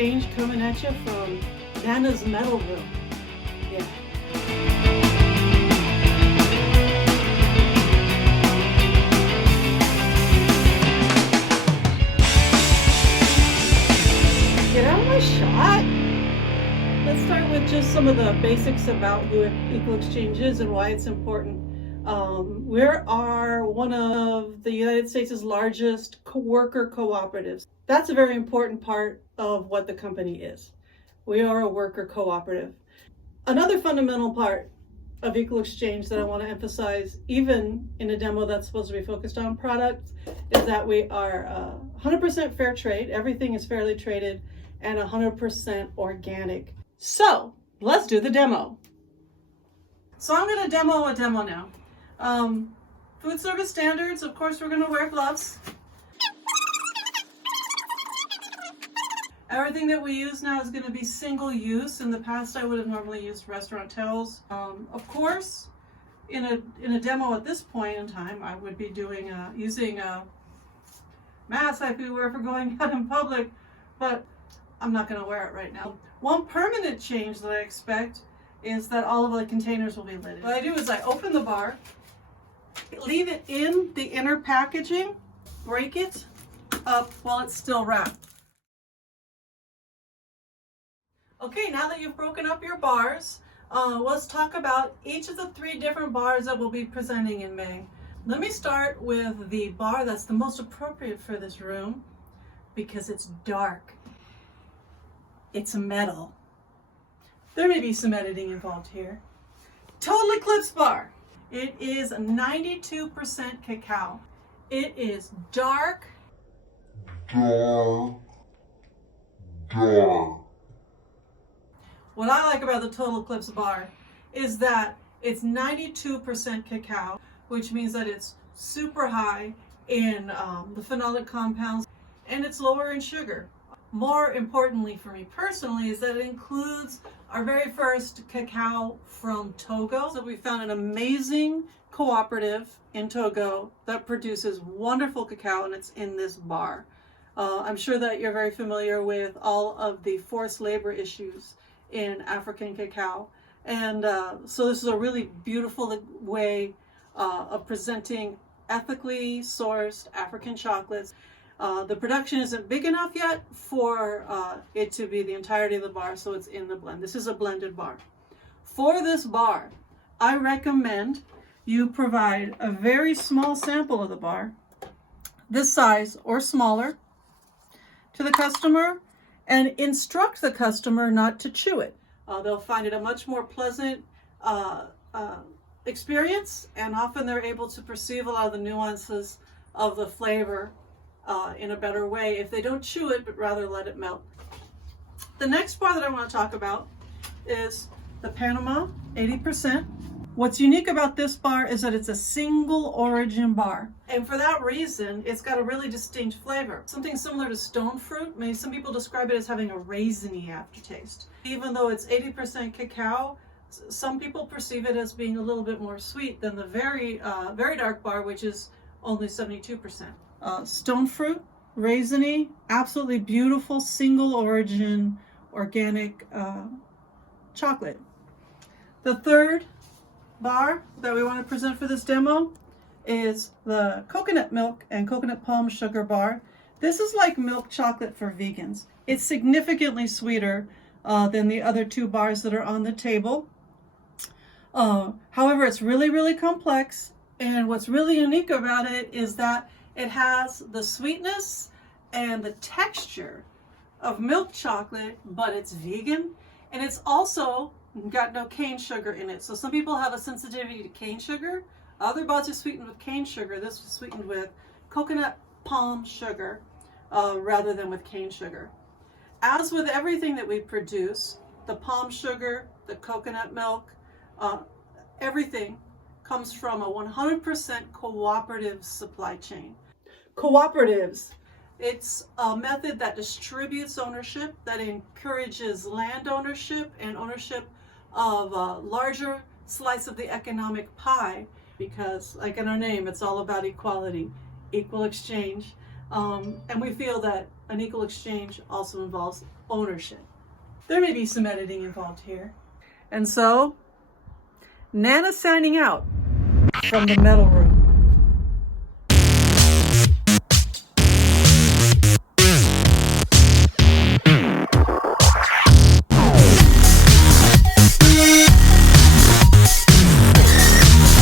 Exchange coming at you from Nana's Metal Room. Yeah. Get out of my shot. Let's start with just some of the basics about who Equal Exchange is and why it's important. We are one of the United States' largest worker cooperatives. That's a very important part of what the company is. We are a worker cooperative. Another fundamental part of Equal Exchange that I want to emphasize, even in a demo that's supposed to be focused on products, is that we are 100% fair trade. Everything is fairly traded and 100% organic. So let's do the demo. So I'm going to demo a demo now. Food service standards, of course, we're going to wear gloves. Everything that we use now is going to be single use. In the past, I would have normally used restaurant towels. Of course, in a demo at this point in time, I would be doing using a mask like we were for going out in public, but I'm not going to wear it right now. One permanent change that I expect is that all of the containers will be lidded. What I do is I open the bar, leave it in the inner packaging, break it up while it's still wrapped. Okay, now that you've broken up your bars, let's talk about each of the 3 different bars that we'll be presenting in May. Let me start with the bar that's the most appropriate for this room because it's dark. It's metal. There may be some editing involved here. Total Eclipse bar. It is 92% cacao. It is dark. What I like about the Total Eclipse bar is that it's 92% cacao, which means that it's super high in the phenolic compounds and it's lower in sugar. More importantly for me personally is that it includes our very first cacao from Togo. So we found an amazing cooperative in Togo that produces wonderful cacao, and it's in this bar. I'm sure that you're very familiar with all of the forced labor issues in African cacao. And so this is a really beautiful way of presenting ethically sourced African chocolates. The production isn't big enough yet for it to be the entirety of the bar, so it's in the blend. This is a blended bar. For this bar, I recommend you provide a very small sample of the bar, this size or smaller, to the customer and instruct the customer not to chew it. They'll find it a much more pleasant experience, and often they're able to perceive a lot of the nuances of the flavor in a better way if they don't chew it, but rather let it melt. The next bar that I want to talk about is the Panama 80%. What's unique about this bar is that it's a single origin bar. And for that reason, it's got a really distinct flavor. Something similar to stone fruit. Maybe some people describe it as having a raisiny aftertaste. Even though it's 80% cacao, some people perceive it as being a little bit more sweet than the very dark bar, which is only 72%. Stone fruit, raisiny, absolutely beautiful single origin organic chocolate. The third bar that we want to present for this demo is the coconut milk and coconut palm sugar bar. This is like milk chocolate for vegans. It's significantly sweeter than the other 2 bars that are on the table. However, it's really, really complex, and what's really unique about it is that it has the sweetness and the texture of milk chocolate, but it's vegan, and it's also got no cane sugar in it. So some people have a sensitivity to cane sugar. Other bars are sweetened with cane sugar. This is sweetened with coconut palm sugar rather than with cane sugar. As with everything that we produce, the palm sugar, the coconut milk, everything comes from a 100% cooperative supply chain. Cooperatives, it's a method that distributes ownership, that encourages land ownership and ownership of a larger slice of the economic pie, because like in our name, it's all about equality, equal exchange. And we feel that an equal exchange also involves ownership. There may be some editing involved here. And so, Nana signing out from the metal room.